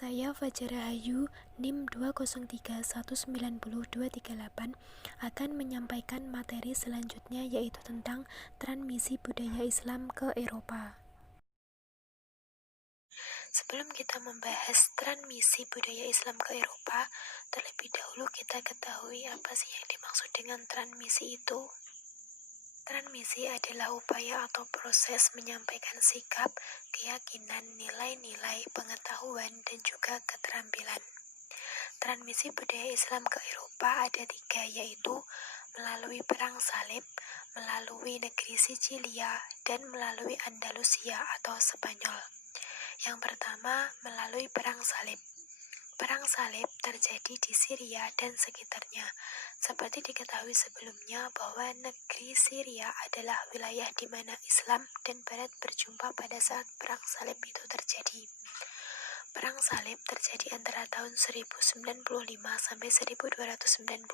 Saya Fajar Rahayu, NIM 203190238 akan menyampaikan materi selanjutnya, yaitu tentang transmisi budaya Islam ke Eropa. Sebelum kita membahas transmisi budaya Islam ke Eropa, terlebih dahulu kita ketahui apa sih yang dimaksud dengan transmisi itu. Transmisi adalah upaya atau proses menyampaikan sikap, keyakinan, nilai-nilai, pengetahuan, dan juga keterampilan. Transmisi budaya Islam ke Eropa ada 3, yaitu melalui Perang Salib, melalui negeri Sicilia, dan melalui Andalusia atau Spanyol. Yang pertama, melalui Perang Salib. Perang Salib terjadi di Syria dan sekitarnya. Seperti diketahui sebelumnya bahwa negeri Syria adalah wilayah di mana Islam dan Barat berjumpa pada saat Perang Salib itu terjadi. Perang Salib terjadi antara tahun 1095 sampai 1291.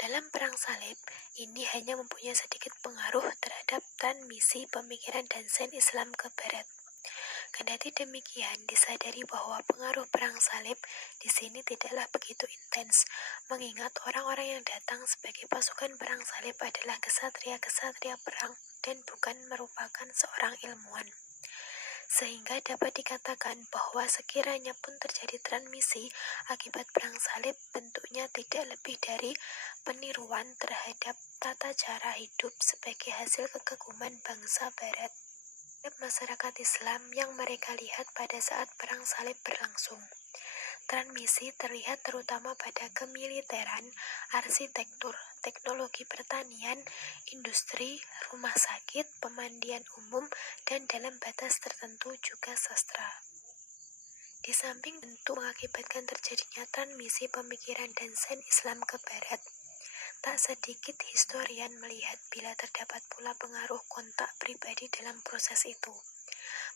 Dalam Perang Salib, ini hanya mempunyai sedikit pengaruh terhadap transmisi pemikiran dan sains Islam ke Barat. Kendati demikian, disadari bahwa pengaruh Perang Salib di sini tidaklah begitu intens, mengingat orang-orang yang datang sebagai pasukan Perang Salib adalah kesatria-kesatria perang dan bukan merupakan seorang ilmuwan. Sehingga dapat dikatakan bahwa sekiranya pun terjadi transmisi akibat Perang Salib, bentuknya tidak lebih dari peniruan terhadap tata cara hidup sebagai hasil kekaguman bangsa Barat masyarakat Islam yang mereka lihat pada saat Perang Salib berlangsung. Transmisi terlihat terutama pada kemiliteran, arsitektur, teknologi pertanian, industri, rumah sakit, pemandian umum, dan dalam batas tertentu juga sastra. Di samping bentuk mengakibatkan terjadinya transmisi pemikiran dan sains Islam ke Barat, tak sedikit historian melihat bila terdapat pula pengaruh kontak pribadi dalam proses itu.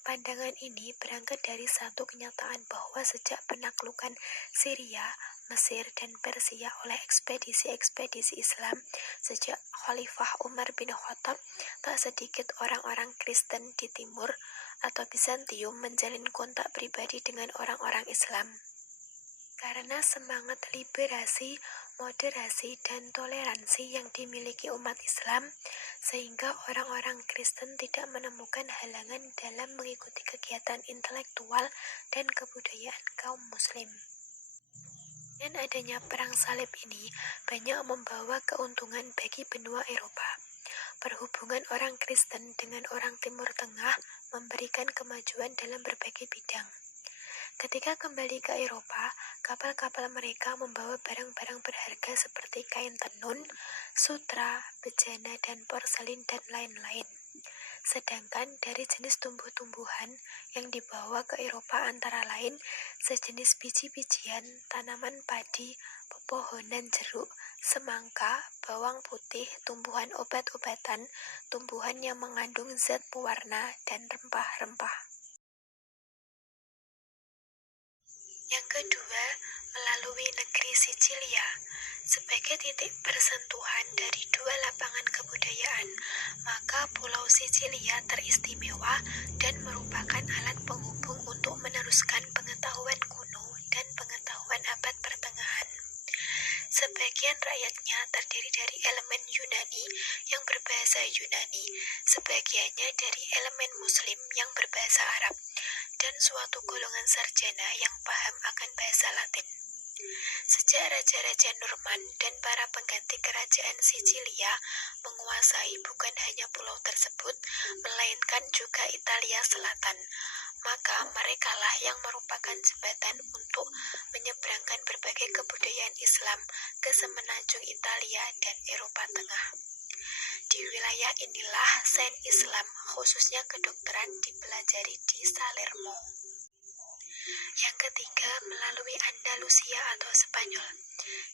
Pandangan ini berangkat dari satu kenyataan bahwa sejak penaklukan Syria, Mesir, dan Persia oleh ekspedisi-ekspedisi Islam sejak Khalifah Umar bin Khattab, tak sedikit orang-orang Kristen di Timur atau Bizantium menjalin kontak pribadi dengan orang-orang Islam. Karena semangat liberasi, moderasi, dan toleransi yang dimiliki umat Islam, sehingga orang-orang Kristen tidak menemukan halangan dalam mengikuti kegiatan intelektual dan kebudayaan kaum Muslim. Dan adanya Perang Salib ini banyak membawa keuntungan bagi benua Eropa. Perhubungan orang Kristen dengan orang Timur Tengah memberikan kemajuan dalam berbagai bidang. Ketika kembali ke Eropa, kapal-kapal mereka membawa barang-barang berharga seperti kain tenun, sutra, bejana, dan porselin, dan lain-lain. Sedangkan dari jenis tumbuh-tumbuhan yang dibawa ke Eropa antara lain sejenis biji-bijian, tanaman padi, pepohonan jeruk, semangka, bawang putih, tumbuhan obat-obatan, tumbuhan yang mengandung zat pewarna, dan rempah-rempah. Yang kedua, melalui negeri Sicilia. Sebagai titik persentuhan dari dua lapangan kebudayaan, maka Pulau Sicilia teristimewa dan merupakan alat penghubung untuk meneruskan pengetahuan kuno dan pengetahuan abad pertengahan. Sebagian rakyatnya terdiri dari elemen Yunani yang berbahasa Yunani, sebagiannya dari elemen Muslim yang berbahasa Arab, dan suatu golongan sarjana yang paham akan bahasa Latin. Sejak raja-raja Norman dan para pengganti kerajaan Sicilia menguasai bukan hanya pulau tersebut, melainkan juga Italia Selatan, maka merekalah yang merupakan jembatan untuk menyeberangkan berbagai kebudayaan Islam ke semenanjung Italia dan Eropa Tengah. Di wilayah inilah sains Islam, khususnya kedokteran, dipelajari di Salermo. Yang ketiga, melalui Andalusia atau Spanyol.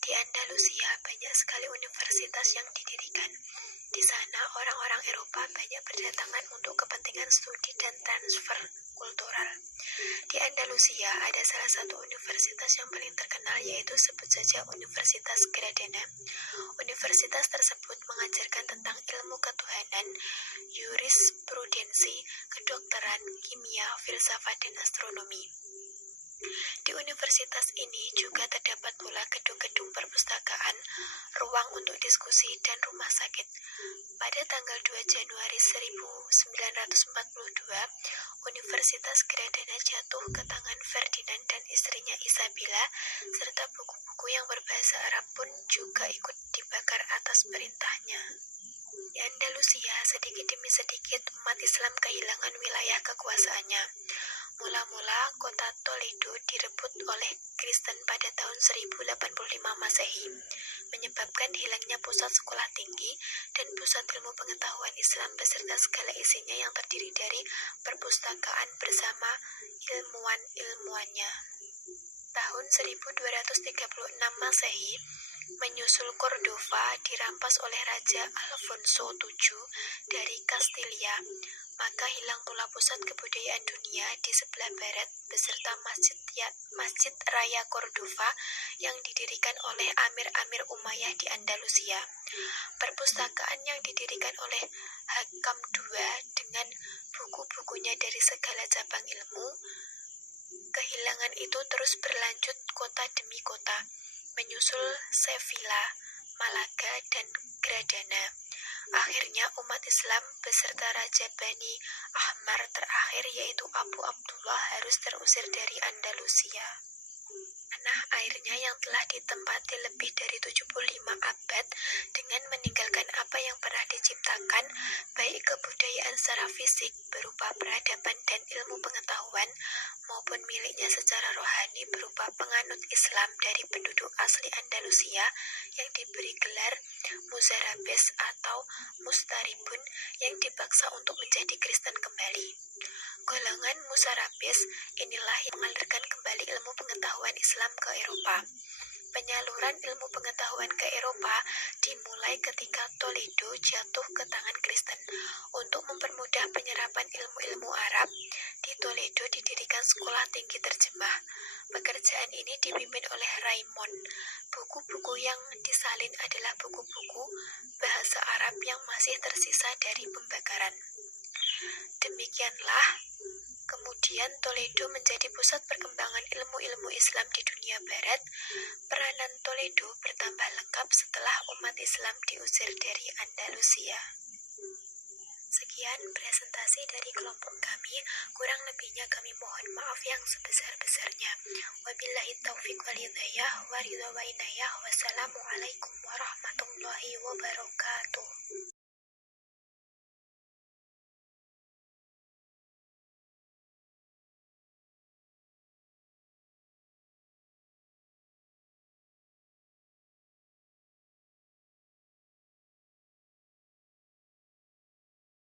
Di Andalusia banyak sekali universitas yang didirikan. Di sana orang-orang Eropa banyak berdatangan untuk kepentingan studi dan transfer kultural. Di Andalusia ada salah satu universitas yang paling terkenal, yaitu sebut saja Universitas Granada. Universitas tersebut mengajarkan tentang ilmu ketuhanan, jurisprudensi, kedokteran, kimia, filsafat, dan astronomi. Di universitas ini juga terdapat pula gedung-gedung perpustakaan, ruang untuk diskusi, dan rumah sakit. Pada tanggal 2 Januari 1942, Universitas Granada jatuh ke tangan Ferdinand dan istrinya Isabella, serta buku-buku yang berbahasa Arab pun juga ikut dibakar atas perintahnya. Di Andalusia, sedikit demi sedikit umat Islam kehilangan wilayah kekuasaannya. Mula-mula kota Toledo direbut oleh Kristen pada tahun 1085 Masehi, menyebabkan hilangnya pusat sekolah tinggi dan pusat ilmu pengetahuan Islam beserta segala isinya yang terdiri dari perpustakaan bersama ilmuwan-ilmuannya. Tahun 1236 Masehi, menyusul Cordova dirampas oleh Raja Alfonso VII dari Kastilia, maka hilang pula pusat kebudayaan dunia di sebelah barat beserta Masjid Raya Cordova yang didirikan oleh Amir-Amir Umayyah di Andalusia. Perpustakaan yang didirikan oleh Hakam II dengan buku-bukunya dari segala cabang ilmu. Kehilangan itu terus berlanjut kota demi kota, menyusul Sevilla, Malaga, dan Granada. Akhirnya umat Islam beserta Raja Bani Ahmar terakhir, yaitu Abu Abdullah, harus terusir dari Andalusia. Tanah airnya yang telah ditempati lebih dari 75 abad dengan meninggalkan apa yang pernah diciptakan, baik kebudayaan secara fisik berupa peradaban dan ilmu pengetahuan, maupun miliknya secara rohani berupa penganut Islam dari penduduk asli Andalusia yang diberi gelar Muzarabes atau Mustaribun yang dipaksa untuk menjadi Kristen kembali. Golongan Musarabes inilah yang mengalirkan kembali ilmu pengetahuan Islam ke Eropa. Penyaluran ilmu pengetahuan ke Eropa dimulai ketika Toledo jatuh ke tangan Kristen. Untuk mempermudah penyerapan ilmu-ilmu Arab, di Toledo didirikan sekolah tinggi terjemah. Pekerjaan ini dipimpin oleh Raymond. Buku-buku yang disalin adalah buku-buku bahasa Arab yang masih tersisa dari pembakaran. Demikianlah, kemudian Toledo menjadi pusat perkembangan ilmu-ilmu Islam di dunia barat. Peranan Toledo bertambah lengkap setelah umat Islam diusir dari Andalusia. Sekian presentasi dari kelompok kami, kurang lebihnya kami mohon maaf yang sebesar-besarnya. Wabillahi taufiq wal hidayah wa ridha wa inayah. Wassalamualaikum warahmatullahi wabarakatuh.